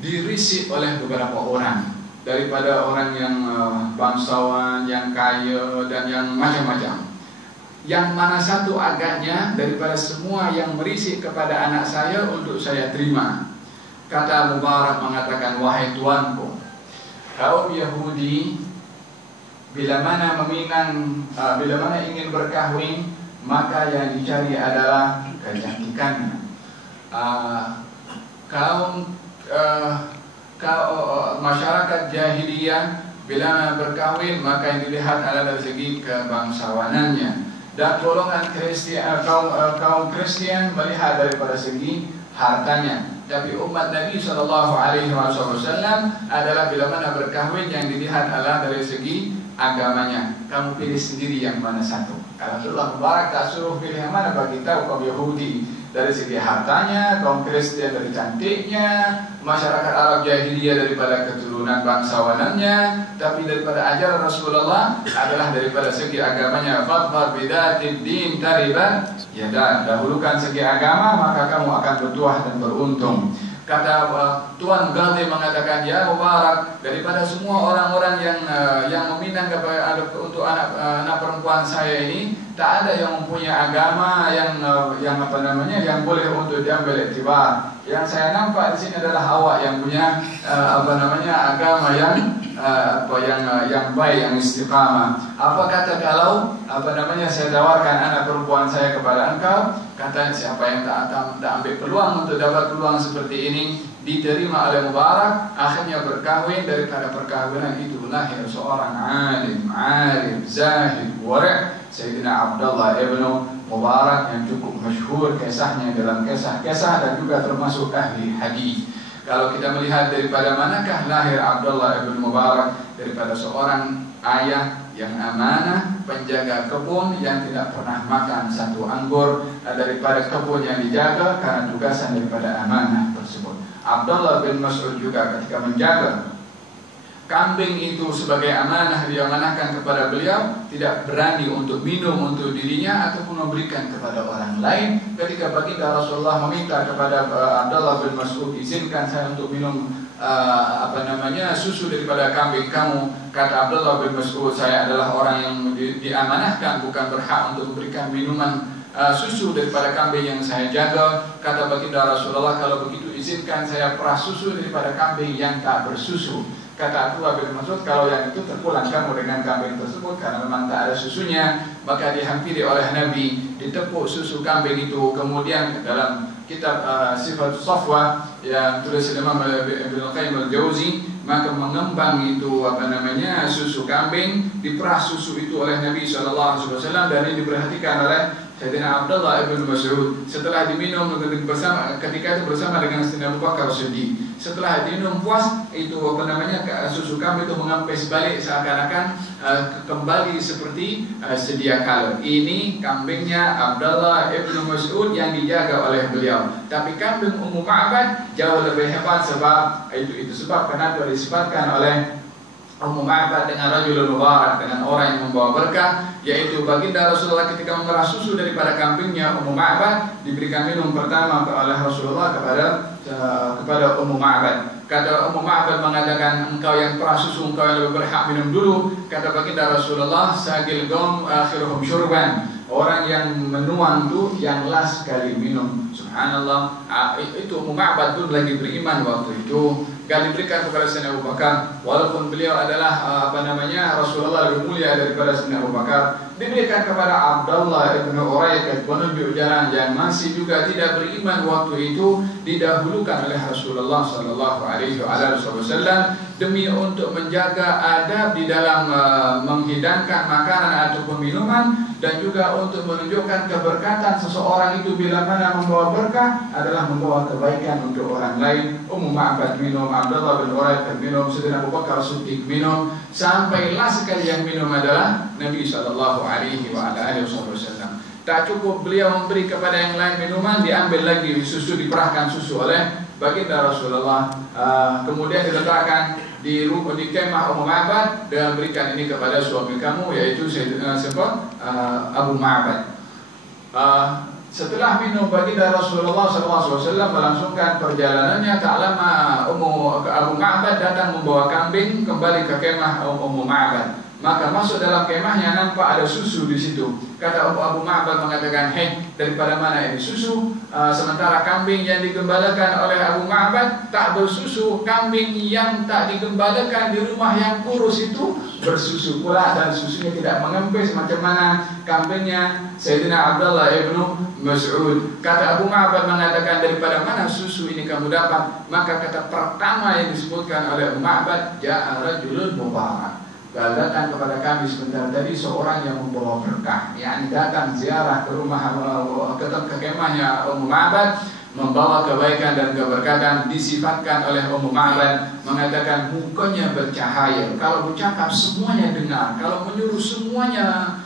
dirisi oleh beberapa orang, daripada orang yang bangsawan, yang kaya, dan yang macam-macam. Yang mana satu agaknya daripada semua yang merisik kepada anak saya untuk saya terima. Kata Mubarak mengatakan, wahai tuanku, kaum Yahudi bila mana ingin berkahwin, maka yang dicari adalah kecantikannya. Masyarakat jahiliyah bila berkahwin, maka yang dilihat adalah dari segi kebangsawanannya. Dan golongan Kristen, kaum Kristen melihat daripada segi hartanya. Tapi umat Nabi SAW adalah bila mana berkahwin, yang dilihat adalah dari segi agamanya. Kamu pilih sendiri yang mana satu. Kalau Allah Mubarak tak suruh pilih yang mana, bagi tahu kaum Yahudi dari segi hartanya, kaum Kristen dari cantiknya, masyarakat Arab jahiliyah daripada keturunan bangsawanannya, tapi daripada ajaran Rasulullah adalah daripada segi agamanya. Fadhfar bidatid din taribat yadan. Dahulukan segi agama, maka kamu akan bertuah dan beruntung. Kata Tuan Ghazali mengatakan, ya Mubarak, daripada semua orang-orang yang meminang kepada untuk anak perempuan saya ini, tak ada yang mempunyai agama yang boleh untuk diambil iktibar. Yang saya nampak di sini adalah awak yang punya agama yang baik, yang istiqamah. Apa kata kalau saya tawarkan anak perempuan saya kepada engkau? Kata, siapa yang tak ambil peluang untuk dapat peluang seperti ini, diterima oleh Mubarak, akhirnya berkahwin. Daripada perkahwinan itu lahir seorang alim, zahid, wari', Sayyidina Abdullah ibnu Mubarak, yang cukup masyhur kisahnya dalam kisah-kisah dan juga termasuk ahli hadis. Kalau kita melihat daripada manakah lahir Abdullah ibnu Mubarak, daripada seorang ayah yang amanah, penjaga kebun yang tidak pernah makan satu anggur daripada kebun yang dijaga, karena tugasan daripada amanah tersebut. Abdullah bin Mas'ud juga ketika menjaga kambing itu sebagai amanah diamanahkan kepada beliau, tidak berani untuk minum untuk dirinya ataupun memberikan kepada orang lain. Ketika baginda Rasulullah meminta kepada Abdullah bin Mas'ud, izinkan saya untuk minum susu daripada kambing kamu. Kata Abdullah bin Mas'ud, saya adalah orang yang diamanahkan, bukan berhak untuk memberikan minuman susu daripada kambing yang saya jaga. Kata baginda Rasulullah, kalau begitu izinkan saya perah susu daripada kambing yang tak bersusu. Kata Abdullah bin Mas'ud, kalau yang itu terpulang kamu dengan kambing tersebut, karena memang tak ada susunya. Maka dihampiri oleh Nabi, ditepuk susu kambing itu. Kemudian dalam kitab Sifat Safwa yang tulis Imam Ibnu Qayyim al-Jauzi, maka mengembang itu susu kambing, diperah susu itu oleh Nabi SAW, dan ini diperhatikan oleh Sayyidina Abdullah ibn Mas'ud. Setelah diminum ketika itu bersama dengan Sayyidina Abu Bakar Siddiq. Setelah diminum puas, itu susu kambing itu mengampes balik, seakan-akan kembali seperti sedia kala. Ini kambingnya Abdullah ibn Mas'ud yang dijaga oleh beliau. Tapi kambing Ummu Ma'bad jauh lebih hebat, sebab itu sebab kenapa disebutkan oleh Ummu Ma'bad dengan rajulun mubarak, dengan orang yang membawa berkah, yaitu baginda Rasulullah ketika memerah susu daripada kambingnya Ummu Ma'bad, diberikan minum pertama oleh Rasulullah kepada Ummu Ma'bad. Kata Ummu Ma'bad mengatakan, engkau yang perah susu, engkau yang lebih berhak minum dulu. Kata baginda Rasulullah, sagil gom akhiruhum syurban, orang yang menuang itu yang last kali minum. Subhanallah. Itu Ummu Ma'bad pun lagi beriman waktu itu. Gak diberikan kepada Sayyidina Abu Bakar, walaupun beliau adalah Rasulullah lebih mulia daripada Sayyidina Abu Bakar. Diberikan kepada Abdullah ibn Uraiqah, penunjuk jalan yang masih juga tidak beriman waktu itu, didahulukan oleh Rasulullah SAW demi untuk menjaga adab di dalam menghidangkan makanan ataupun minuman, dan juga untuk menunjukkan keberkatan seseorang itu bila mana membawa berkah adalah membawa kebaikan untuk orang lain. Ummu Ma'bad minum, Abdullah bin Uraiqah minum, Sayyidina Abu Bakar Siddiq minum, sampailah sekali yang minum adalah Nabi SAW. Tak cukup beliau memberi kepada yang lain minuman, diambil lagi susu, diperahkan susu oleh baginda Rasulullah. Kemudian diletakkan di kemah Ummu Ma'bad, dan berikan ini kepada suami kamu, yaitu Abu Ma'bad. Setelah minum, baginda Rasulullah SAW melangsungkan perjalanannya. Tak lama Abu Ma'bad datang membawa kambing kembali ke kemah Ummu Ma'bad. Maka masuk dalam kemahnya, nampak ada susu di situ. Kata Abu Ma'bad mengatakan, "Hei, daripada mana ini susu?" Sementara kambing yang digembalakan oleh Abu Ma'bad tak bersusu. Kambing yang tak digembalakan di rumah yang kurus itu bersusu pula, dan susunya tidak mengempes macam mana kambingnya Sayyidina Abdullah ibnu Mas'ud. Kata Abu Ma'bad mengatakan, "Daripada mana susu ini kamu dapat?" Maka kata pertama yang disebutkan oleh Abu Ma'bad, "Ja'a rajulun mubarak." Datang kepada kami sebentar tadi seorang yang membawa berkah, yakni datang ziarah ke rumah ke kemahnya Ummu Ma'bad, membawa kebaikan dan keberkatan. Disifatkan oleh Ummu Ma'bad mengatakan mukanya bercahaya, kalau bercakap semuanya dengar, kalau menyuruh semuanya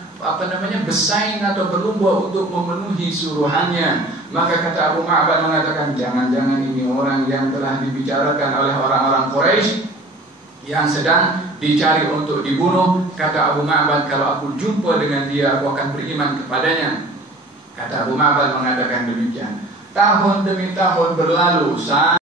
bersaing atau berlomba untuk memenuhi suruhannya. Maka kata Abu Ma'bad mengatakan, jangan-jangan ini orang yang telah dibicarakan oleh orang-orang Quraisy yang sedang dicari untuk dibunuh. Kata Abu Ma'bad, kalau aku jumpa dengan dia, aku akan beriman kepadanya. Kata Abu Ma'bad mengatakan demikian. Tahun demi tahun berlalu.